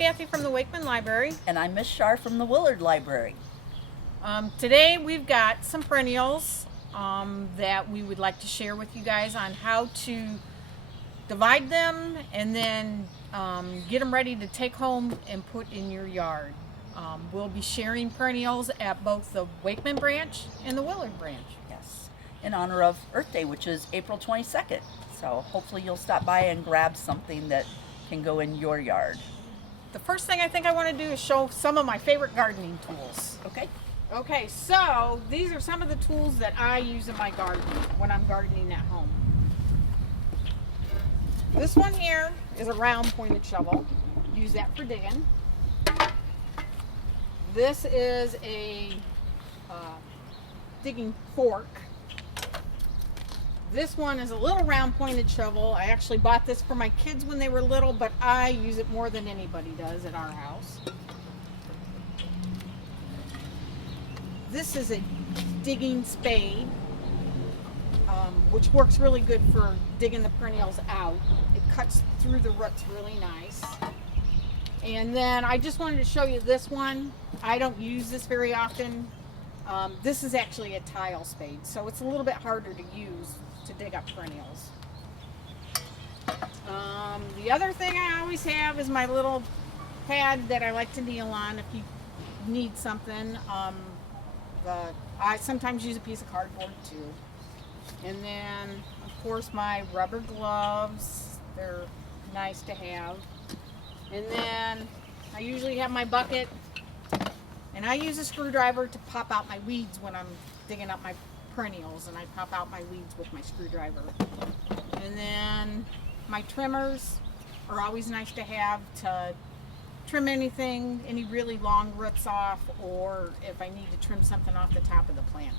Cathy from the Wakeman Library. And I'm Miss Char from the Willard Library. Today we've got some perennials that we would like to share with you guys on how to divide them and then get them ready to take home and put in your yard. We'll be sharing perennials at both the Wakeman branch and the Willard branch. Yes, in honor of Earth Day, which is April 22nd. So hopefully you'll stop by and grab something that can go in your yard. The first thing I think I want to do is show some of my favorite gardening tools. Okay, so these are some of the tools that I use in my garden when I'm gardening at home. This one here is a round pointed shovel. Use that for digging. This is a digging fork. This one is a little round pointed shovel. I actually bought this for my kids when they were little, but I use it more than anybody does at our house. This is a digging spade, which works really good for digging the perennials out. It cuts through the roots really nice. And then I just wanted to show you this one. I don't use this very often. This is actually a tile spade, so it's a little bit harder to use to dig up perennials. The other thing I always have is my little pad that I like to kneel on if you need something. I sometimes use a piece of cardboard too. And then, of course, my rubber gloves. They're nice to have. And then I usually have my bucket. And I use a screwdriver to pop out my weeds when I'm digging up my perennials. And I pop out my weeds with my screwdriver. And then my trimmers are always nice to have to trim anything, any really long roots off, or if I need to trim something off the top of the plant.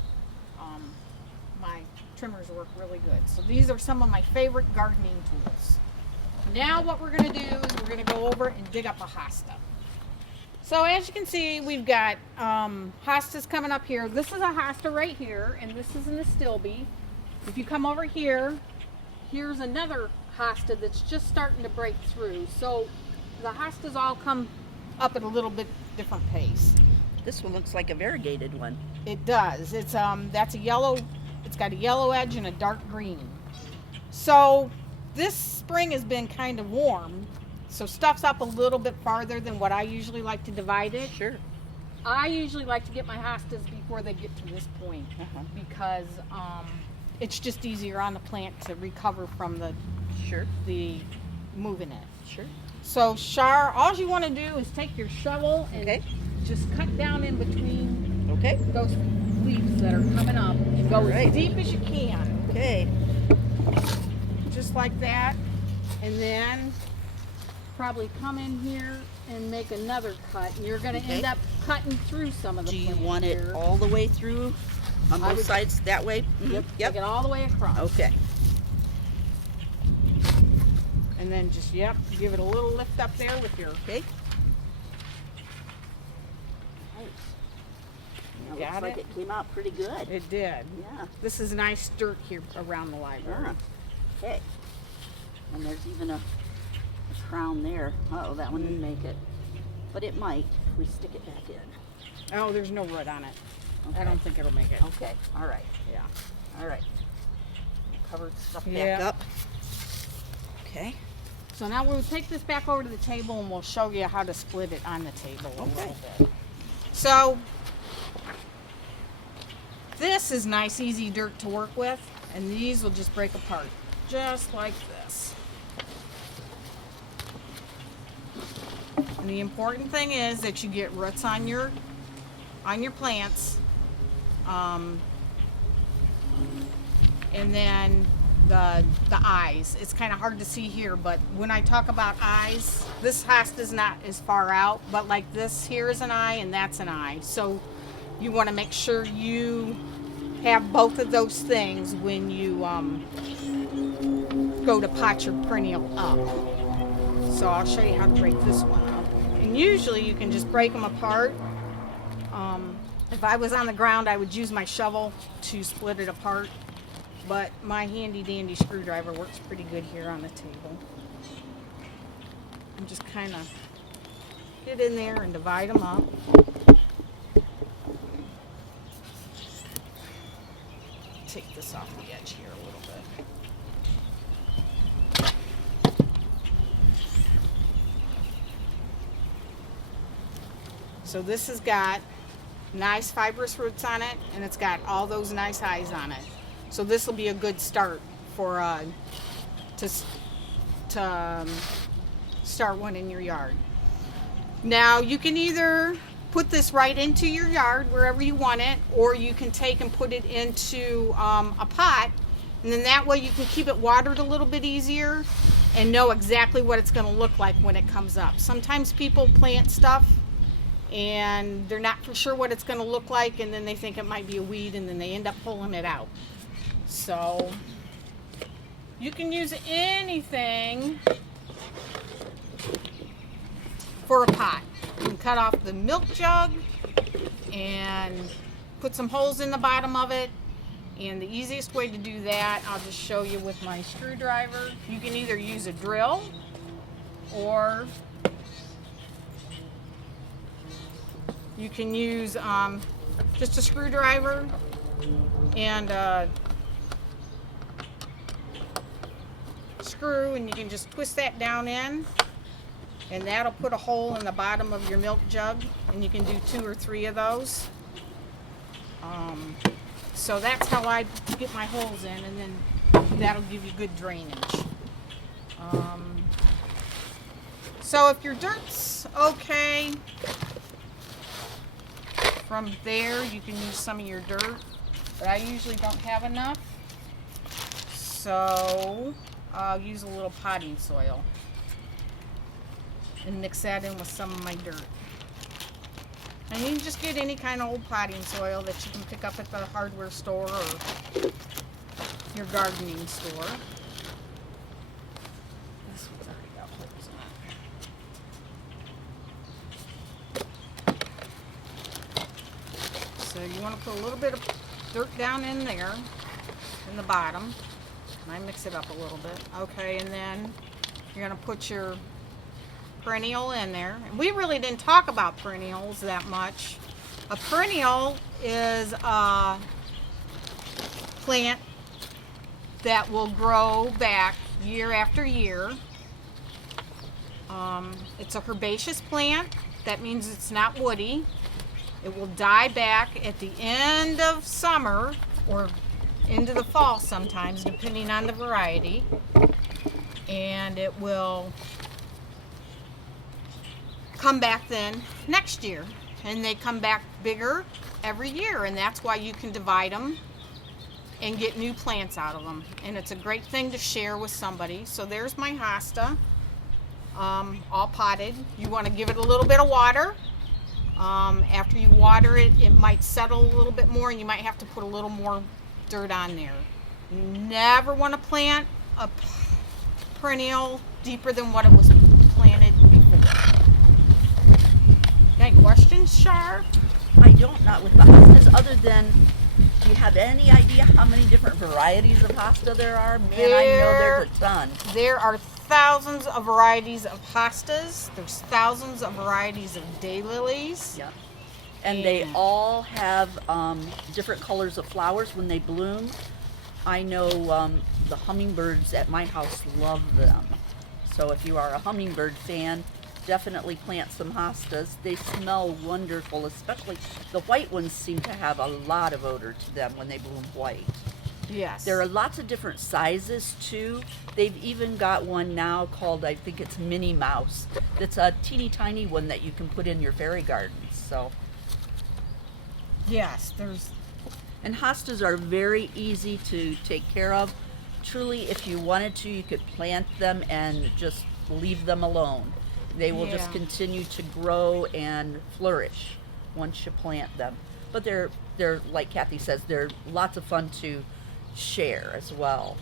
My trimmers work really good. So these are some of my favorite gardening tools. Now what we're going to do is we're going to go over and dig up a hosta. So as you can see, we've got hostas coming up here. This is a hosta right here, and this is an astilbe. If you come over here, here's another hosta that's just starting to break through. So the hostas all come up at a little bit different pace. This one looks like a variegated one. It does. It's that's a yellow. It's got a yellow edge and a dark green. So this spring has been kind of warm, so stuff's up a little bit farther than what I usually like to divide it. Sure. I usually like to get my hostas before they get to this point because it's just easier on the plant to recover from the moving it. Sure. So Char, all you want to do is take your shovel and just cut down in between those leaves that are coming up and go as deep as you can. Okay. Just like that. And then probably come in here and make another cut. And you're going to end up cutting through some of the plant. Do you want it all the way through on both sides that way? Yep. Take it all the way across. Okay. And then just, give it a little lift up there with your... Okay. Nice. Looks like it came out pretty good. It did. Yeah. This is nice dirt here around the library. Okay. And there's even a crown there. Uh-oh, that one didn't make it. But it might if we stick it back in. Oh, there's no root on it. Okay. I don't think it'll make it. Okay. All right. Yeah. All right. Cover the stuff back up. Okay. So now we'll take this back over to the table and we'll show you how to split it on the table a little bit. So this is nice, easy dirt to work with, and these will just break apart, just like this. And the important thing is that you get roots on your plants, and then the eyes. It's kind of hard to see here, but when I talk about eyes, this hosta is not as far out, but like this here is an eye and that's an eye. So you want to make sure you have both of those things when you go to pot your perennial up. So I'll show you how to break this one up. And usually you can just break them apart. If I was on the ground, I would use my shovel to split it apart. But my handy dandy screwdriver works pretty good here on the table. I'm just kind of get in there and divide them up. Take this off the edge here a little bit. So this has got nice fibrous roots on it, and it's got all those nice highs on it. So this will be a good start for to start one in your yard. Now you can either put this right into your yard wherever you want it, or you can take and put it into a pot, and then that way you can keep it watered a little bit easier and know exactly what it's going to look like when it comes up. Sometimes people plant stuff and they're not for sure what it's going to look like, and then they think it might be a weed, and then they end up pulling it out. So you can use anything for a pot. You can cut off the milk jug and put some holes in the bottom of it, and the easiest way to do that, I'll just show you with my screwdriver. You can either use a drill or you can use just a screwdriver and a screw, and you can just twist that down in, and that'll put a hole in the bottom of your milk jug, and you can do 2 or 3 of those. So that's how I get my holes in, and then that'll give you good drainage. So if your dirt's okay, from there you can use some of your dirt, but I usually don't have enough, so I'll use a little potting soil and mix that in with some of my dirt. And you can just get any kind of old potting soil that you can pick up at the hardware store or your gardening store. This one's already got holes in it. So you want to put a little bit of dirt down in there, in the bottom. And I mix it up a little bit. Okay, and then you're going to put your perennial in there. We really didn't talk about perennials that much. A perennial is a plant that will grow back year after year. It's a herbaceous plant. That means it's not woody. It will die back at the end of summer or into the fall sometimes, depending on the variety. And it will come back then next year, and they come back bigger every year, and that's why you can divide them and get new plants out of them, and it's a great thing to share with somebody. So there's my hosta, all potted. You want to give it a little bit of water. After you water it, it might settle a little bit more, and you might have to put a little more dirt on there. You never want to plant a perennial deeper than what it was planted before. Any questions, Char? I don't, not with the hostas, other than, do you have any idea how many different varieties of hosta there are? Man, I know there's a ton. There are thousands of varieties of hostas. There's thousands of varieties of daylilies. Yeah. And they all have different colors of flowers when they bloom. I know the hummingbirds at my house love them. So if you are a hummingbird fan, definitely plant some hostas. They smell wonderful, especially the white ones seem to have a lot of odor to them when they bloom white. Yes. There are lots of different sizes too. They've even got one now called, I think it's Minnie Mouse. That's a teeny tiny one that you can put in your fairy gardens. So. Yes, And hostas are very easy to take care of. Truly, if you wanted to, you could plant them and just leave them alone. They will just continue to grow and flourish once you plant them. But they're like Cathy says, they're lots of fun to share as well.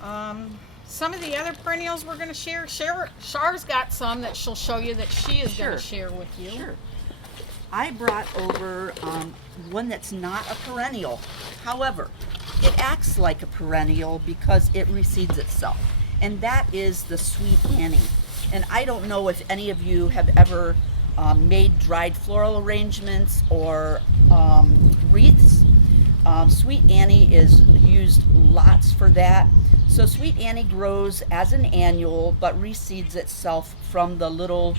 Some of the other perennials we're going to share. Char's got some that she'll show you that she is going to share with you. Sure. I brought over one that's not a perennial. However, it acts like a perennial because it reseeds itself. And that is the Sweet Annie. And I don't know if any of you have ever made dried floral arrangements or wreaths. Sweet Annie is used lots for that. So Sweet Annie grows as an annual, but reseeds itself from the little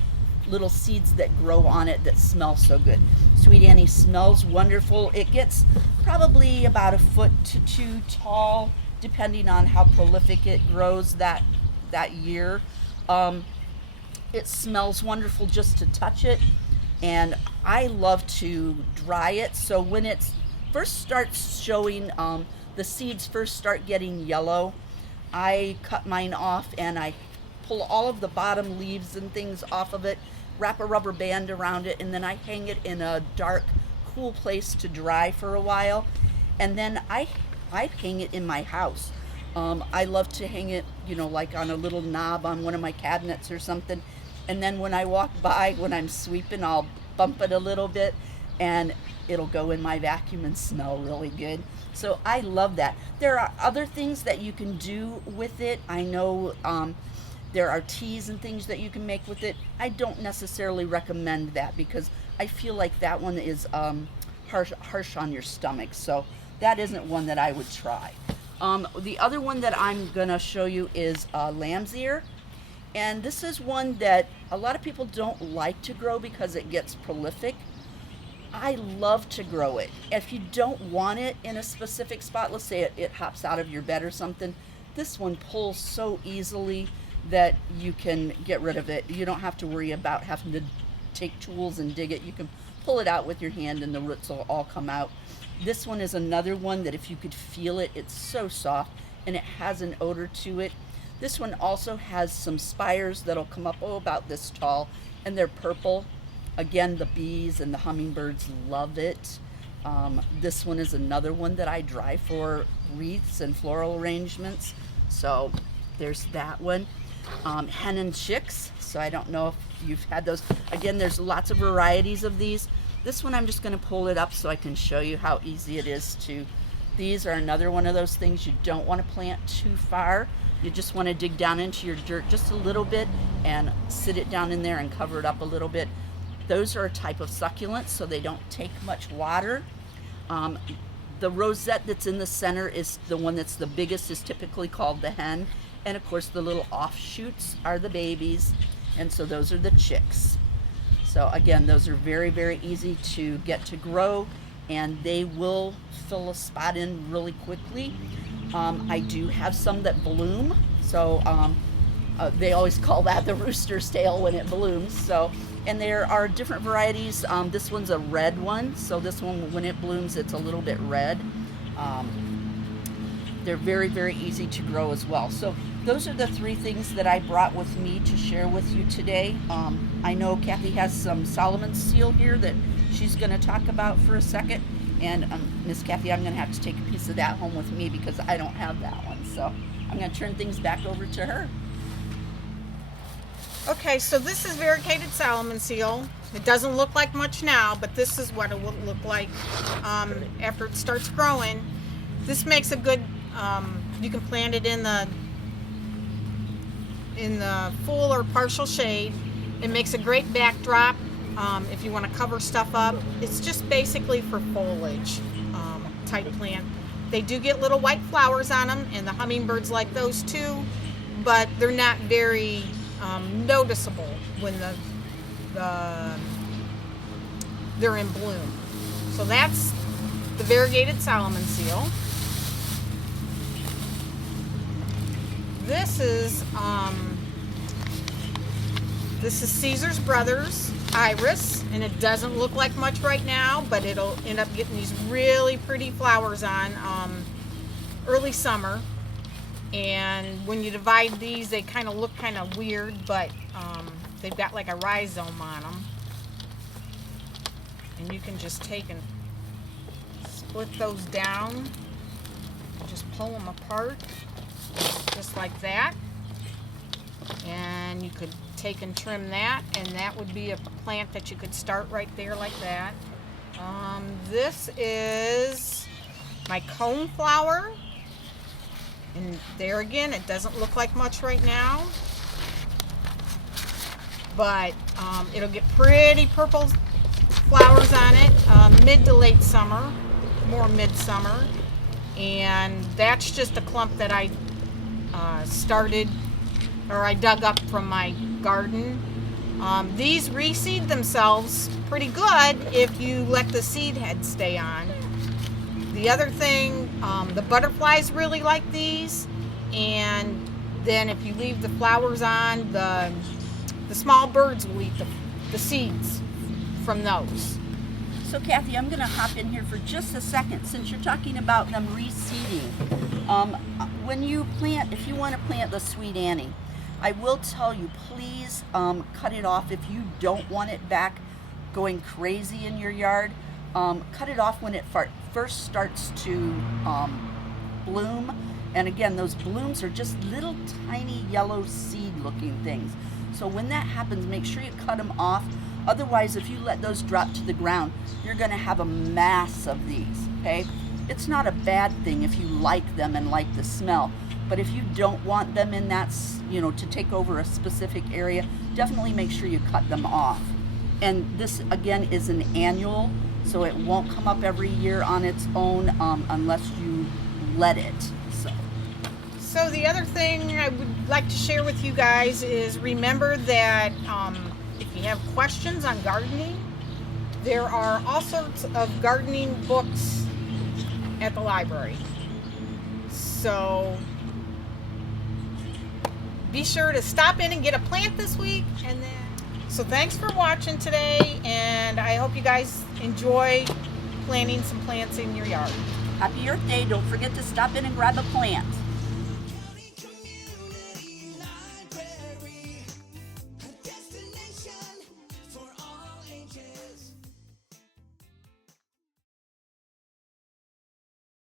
seeds that grow on it that smell so good. Sweet Annie smells wonderful. It gets probably about 1 foot to 2 tall, depending on how prolific it grows that year. It smells wonderful just to touch it, and I love to dry it. So when it first starts showing, the seeds first start getting yellow, I cut mine off and I pull all of the bottom leaves and things off of it, wrap a rubber band around it, and then I hang it in a dark, cool place to dry for a while. And then I hang it in my house. I love to hang it, like on a little knob on one of my cabinets or something. And then when I walk by, when I'm sweeping, I'll bump it a little bit and it'll go in my vacuum and smell really good. So I love that. There are other things that you can do with it. I know there are teas and things that you can make with it. I don't necessarily recommend that because I feel like that one is harsh on your stomach. So that isn't one that I would try. The other one that I'm gonna show you is lamb's ear. And this is one that a lot of people don't like to grow because it gets prolific. I love to grow it. If you don't want it in a specific spot, let's say it hops out of your bed or something, this one pulls so easily that you can get rid of it. You don't have to worry about having to take tools and dig it. You can pull it out with your hand and the roots will all come out. This one is another one that if you could feel it, it's so soft and it has an odor to it. This one also has some spires that'll come up about this tall, and they're purple. Again, the bees and the hummingbirds love it. This one is another one that I dry for wreaths and floral arrangements. So there's that one. Hen and chicks. So I don't know if you've had those. Again, there's lots of varieties of these. This one I'm just going to pull it up so I can show you how easy it is to. These are another one of those things you don't want to plant too far. You just want to dig down into your dirt just a little bit and sit it down in there and cover it up a little bit. Those are a type of succulent, so they don't take much water. The rosette that's in the center is the one that's the biggest, is typically called the hen. And of course the little offshoots are the babies. And so those are the chicks. So again, those are very, very easy to get to grow, and they will fill a spot in really quickly. I do have some that bloom, so they always call that the rooster's tail when it blooms. So, and there are different varieties. This one's a red one, so this one, when it blooms, it's a little bit red. They're very, very easy to grow as well. So those are the 3 things that I brought with me to share with you today. I know Cathy has some Solomon seal here that she's going to talk about for a second. And Miss Cathy, I'm going to have to take a piece of that home with me because I don't have that one. So I'm going to turn things back over to her. Okay, so this is variegated Solomon seal. It doesn't look like much now, but this is what it will look like after it starts growing. This makes a good, you can plant it in the full or partial shade. It makes a great backdrop if you want to cover stuff up. It's just basically for foliage type plant. They do get little white flowers on them, and the hummingbirds like those too, but they're not very noticeable when they're in bloom. So that's the variegated Solomon seal. This is Caesar's Brothers Iris, and it doesn't look like much right now, but it'll end up getting these really pretty flowers on early summer. And when you divide these, they kind of look kind of weird, but they've got like a rhizome on them. And you can just take and split those down and just pull them apart, just like that. And you could take and trim that, and that would be a plant that you could start right there like that. This is my cone flower. And there again, it doesn't look like much right now. but it'll get pretty purple flowers on it mid to late summer, more midsummer. And that's just a clump that I started, or I dug up from my garden. These reseed themselves pretty good if you let the seed head stay on. The other thing, the butterflies really like these, and then if you leave the flowers on, the small birds will eat the seeds from those. So Cathy, I'm going to hop in here for just a second since you're talking about them reseeding. When you plant, if you want to plant the Sweet Annie, I will tell you, please cut it off if you don't want it back going crazy in your yard. Cut it off when it first starts to bloom. And again, those blooms are just little tiny yellow seed looking things. So when that happens, make sure you cut them off. Otherwise, if you let those drop to the ground, you're going to have a mass of these, okay? It's not a bad thing if you like them and like the smell. But if you don't want them in that, to take over a specific area, definitely make sure you cut them off. And this, again, is an annual, so it won't come up every year on its own unless you let it. So the other thing I would like to share with you guys is remember that if you have questions on gardening, there are all sorts of gardening books at the library. So be sure to stop in and get a plant this week. So thanks for watching today, and I hope you guys enjoy planting some plants in your yard. Happy Earth Day. Don't forget to stop in and grab a plant.